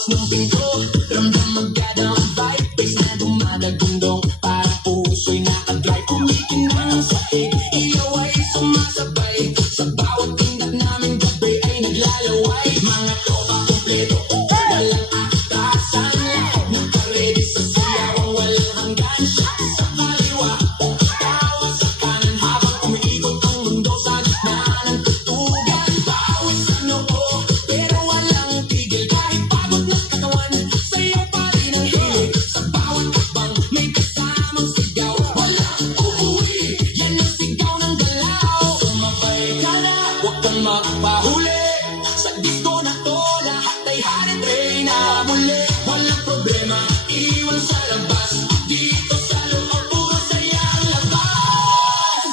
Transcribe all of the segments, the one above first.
bukas ng pinto, ramdam magkadang vibe, bass na dumadagundong, parang puso'y nakadrive. Umikin ng sahig, iyaw ay sumasabay, sa bawat ingat namin gabi ay naglalaway. Mga tropa kumpleto, walang aktasan, nagka-ready sa siyaw, walang hanggan. Shot sa kaliwa, tawa sa kanan, habang umiikot ang mundo sa gitna ng tutugan. Bawat sa noo, pero walang tigil, kahit pagod na katawan, sayaw pa rin ang hilig. Sa bawat hakbang, may kasamang sigaw, walang uuwi, yan ang sigaw ng galaw. Sumabay ka na, huwag kang makapahuli, sa disco na to, lahat ay hari-tray na muli. Walang problema, iwan sa labas, dito sa loob, puro saya ang labas.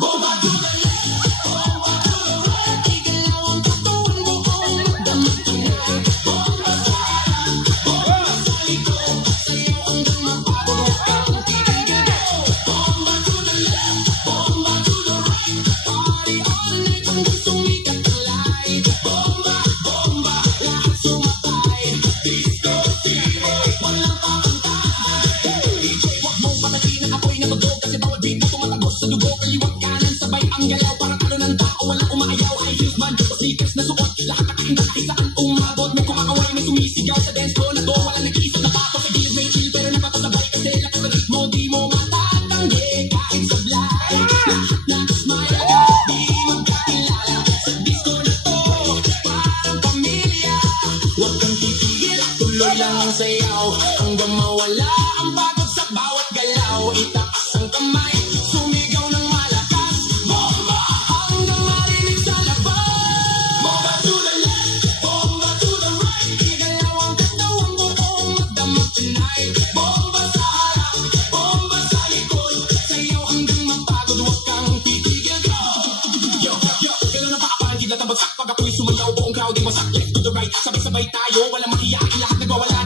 Bomba to the left, bomba to the right, igalaw ang katawan, buong magdamag tonight. Bomba sa harap, bomba sa likod, sayaw hanggang mapagod, huwag kang titigil. Bomba to the left, bomba to the right, party all night hanggang sumikat ang light. Bomba, bomba, lahat sumakay, disco fever, walang kakantay. DJ, wag mong patatin ang apoy na magdog, kasi bawat beat mo tumatagos sa dugo. Kaliwat kanan, sabay ang galaw, parang talo ng tao, walang umaayaw. High heels man, o sneakers na suot, lahat nakainda kahit saan umabot. May kumakaway, may sumisigaw sa dance floor na to, walang nag-iisip na pato. Sa gilid may chill, pero napapasabay kasi lakas ng ritmo, di mo matatanggi kahit sablay. Lahat nakasmile agad, di magkakilala, sa disco na to, parang pamilya. Huwag kang titigil, tuloy lang ang sayaw, hanggang mawala ang pagod sa bawat galaw. Itaas ang kamay, sumigaw ng malakas, bomba, hanggang marinig sa labas. Bomba to the left, bomba to the right, igalaw ang katawan, buong magdamag tonight. Bomba sa harap, bomba sa likod, sayaw hanggang mapagod, huwag kang titigil. Yo, yo, kailan na pa parang gigla tabagsak, pag ako'y sumayaw, buong crowd ay wasak. Left to the right, sabay-sabay tayo, walang mahiyain, lahat nagwawala.